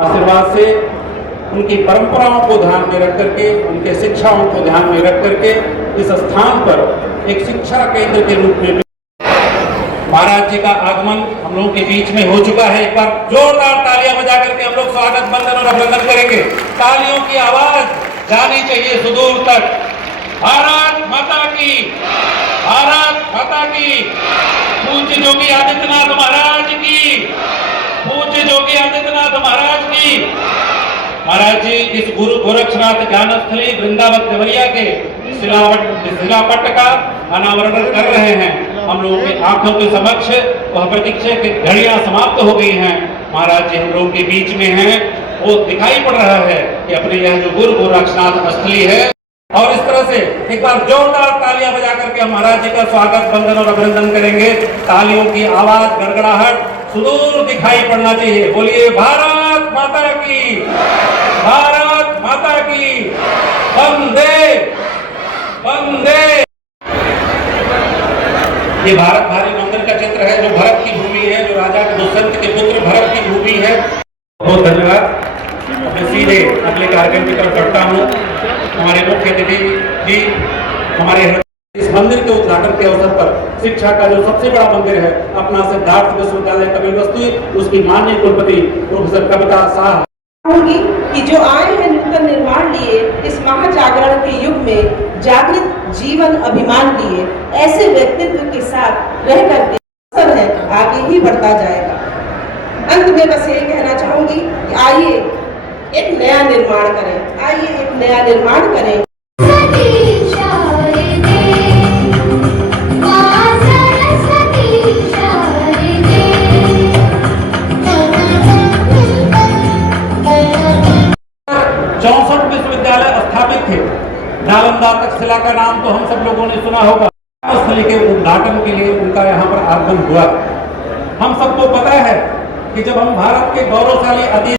आशीर्वाद से उनकी परंपराओं को ध्यान में रख करके, उनके शिक्षाओं को ध्यान में रख करके इस स्थान पर एक शिक्षा केंद्र के रूप में महाराज जी का आगमन हम लोगों के बीच में हो चुका है। एक बार जोरदार तालियां बजा करके हम लोग स्वागत बंदन और अभिनंदन करेंगे। तालियों की आवाज जानी चाहिए सुदूर तक। भारत माता की, भारत माता की। पूज्य योगी आदित्यनाथ महाराज की, पूज्य योगी आदित्यनाथ महाराज की। महाराज जी इस गुरु गोरक्षनाथ ज्ञानस्थली वृंदावन देवरिया के शिलापट का अनावरण कर रहे हैं। हम लोगों की आंखों के समक्ष वह प्रतीक्षा की घड़ियां समाप्त हो गई हैं। महाराज जी हम लोगों के बीच में हैं। वो दिखाई पड़ रहा है कि अपने यह जो गुरु गोरक्षनाथ स्थली है। और इस तरह से एक बार जोरदार तालियां बजा करके हम महाराज जी का स्वागत वंदन और अभिनंदन करेंगे। तालियों की आवाज, गड़गड़ाहट सुदूर दिखाई पड़ना चाहिए। बोलिए भारत माता की, भारत माता की। वंदे वंदे। ये भारत भारी मंदिर का चित्र है, जो भरत की भूमि है, जो राजा दुष्यंत के पुत्र भरत की भूमि है। बहुत धन्यवाद। मैं सीधे अगले कार्यक्रम की तरफ बढ़ता हूँ। हमारे मुख्य अतिथि जी हमारे इस मंदिर के उद्घाटन के अवसर पर शिक्षा का जो सबसे बड़ा मंदिर है अपना सिद्धार्थ विश्वविद्यालय कपिलवस्तु, उसकी माननीय कुलपति प्रोफेसर कविता शाह कि जो आए हैं नूतन निर्माण लिए इस महाजागरण के युग में जागृत जीवन अभिमान लिए ऐसे व्यक्तित्व के साथ रह करके है आगे ही बढ़ता जाएगा। अंत में बस ये कहना चाहूंगी कि आइए एक नया निर्माण करें, आइए एक नया निर्माण करें। विश्वविद्यालय स्थापित थे। नालंदा तक्षशिला का नाम तो हम सब लोगों ने सुना होगा। स्थली के उद्घाटन के लिए उनका यहाँ पर आगमन हुआ। हम सबको पता है कि जब हम भारत के गौरवशाली अतीत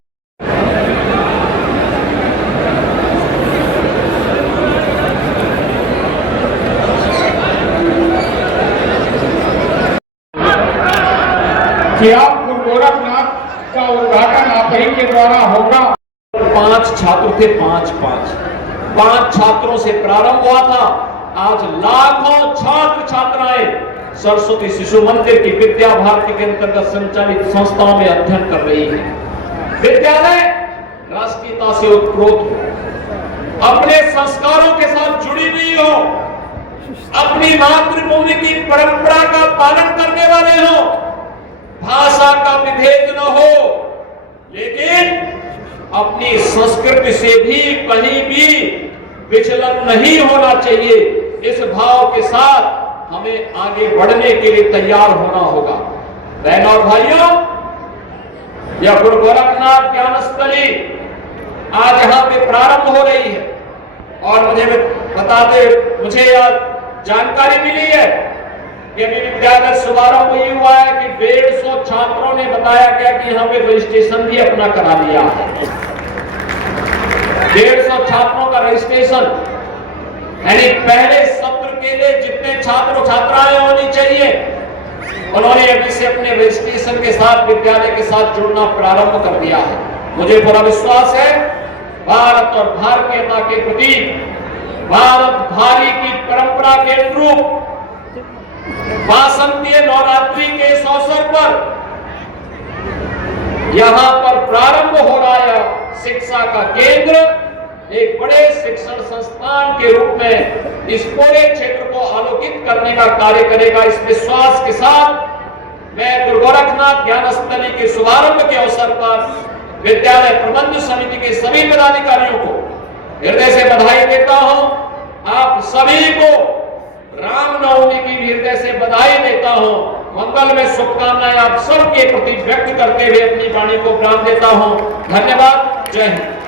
गुरु गोरखनाथ का उद्घाटन आप ही के द्वारा होगा। 5 छात्र थे, 5 छात्रों से प्रारंभ हुआ था। आज लाखों छात्र छात्राएं सरस्वती शिशु मंदिर की विद्या भारती के अंतर्गत संचालित संस्थाओं में अध्ययन कर रही है। विद्यालय राष्ट्रीयता से उत्प्रोत हो, अपने संस्कारों के साथ जुड़ी हुई हो, अपनी मातृभूमि की परंपरा का पालन करने वाले हो, भाषा का विभेद न हो, लेकिन अपनी संस्कृति से भी कहीं भी विचलन नहीं होना चाहिए। इस भाव के साथ हमें आगे बढ़ने के लिए तैयार होना होगा। बहनों और भाइयों, यह गुरु गोरखनाथ ज्ञानस्थली आज यहाँ पे प्रारंभ हो रही है। और मुझे यह जानकारी मिली है कि अभी विद्यालय शुभारंभ ही हुआ है कि 150 छात्रों ने बताया गया कि यहाँ पे रजिस्ट्रेशन भी अपना करा लिया है। 150 छात्रों का रजिस्ट्रेशन, यानी पहले सत्र के लिए जितने छात्र छात्राएं होनी चाहिए उन्होंने अभी से अपने रजिस्ट्रेशन के साथ विद्यालय के साथ जुड़ना प्रारंभ कर दिया है। मुझे पूरा विश्वास है भारत और भारतीयता के प्रतीक, भारत भारी की परंपरा के अनुरूप वासंतीय नवरात्रि के इस अवसर पर यहां पर प्रारंभ हो रहा है शिक्षा का केंद्र एक बड़े शिक्षण संस्थान के रूप में इस पूरे क्षेत्र को आलोकित करने का कार्य करेगा। इस विश्वास के साथ मैं गुरु गोरखनाथ ज्ञानस्थली के शुभारंभ के अवसर पर विद्यालय प्रबंध समिति के सभी पदाधिकारियों को हृदय से बधाई देता हूं। आप सभी को रामनवमी की भी हृदय से बधाई देता हूं। मंगल में शुभकामनाएं आप सबके प्रति व्यक्त करते हुए अपनी वाणी को प्राण देता हूं। धन्यवाद। जय हिंद।